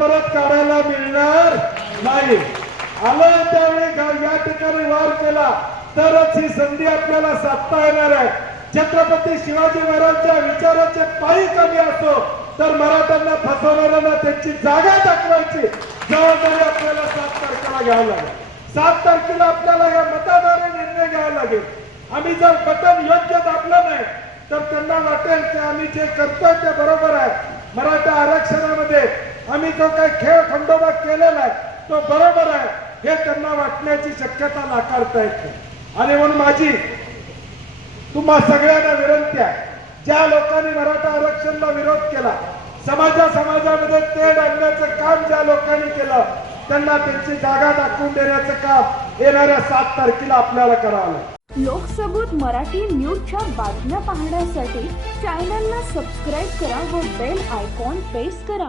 परत काढायला मिळणार नाही। आलं त्यावेळी या ठिकाणी वार केला तरच ही संधी आपल्याला साधता येणार आहे। छत्रपती शिवाजी महाराजांच्या विचाराचे पायी कमी असो तर मराठ्यांना फसवणाऱ्यांना त्यांची जागा दाखवायची जबाबदारी आपल्याला 7 तारखेला घ्यावी लागेल। 7 तारखेला आपल्याला या मताद्वारे निर्णय घ्यावा लागेल। आम्ही जर बटन योग्य दाबलं नाही तर त्यांना वाटेल की आम्ही जे करतोय ते बरोबर आहे, मराठा आरक्षणामध्ये आम्ही जो काही खेळ खंडोबा केलेला आहे तो बरोबर आहे हे त्यांना वाटण्याची शक्यता नाकारता येत नाही। आणि म्हणून माझी तुम्हा सगळ्यांना विनंती आहे, ज्या लोकांनी मराठा आरक्षणाला विरोध केला, समाजामध्ये तेढ आणण्याचं काम ज्या लोकांनी केलं त्यांना त्यांची जागा दाखवून देण्याचं काम येणाऱ्या 7 तारखेला आपल्याला करावं लागेल। लोकसबूत मराठी न्यूजच्या बातम्या पाहण्यासाठी चॅनलला सबस्क्राईब करा व बेल आयकॉन प्रेस करा।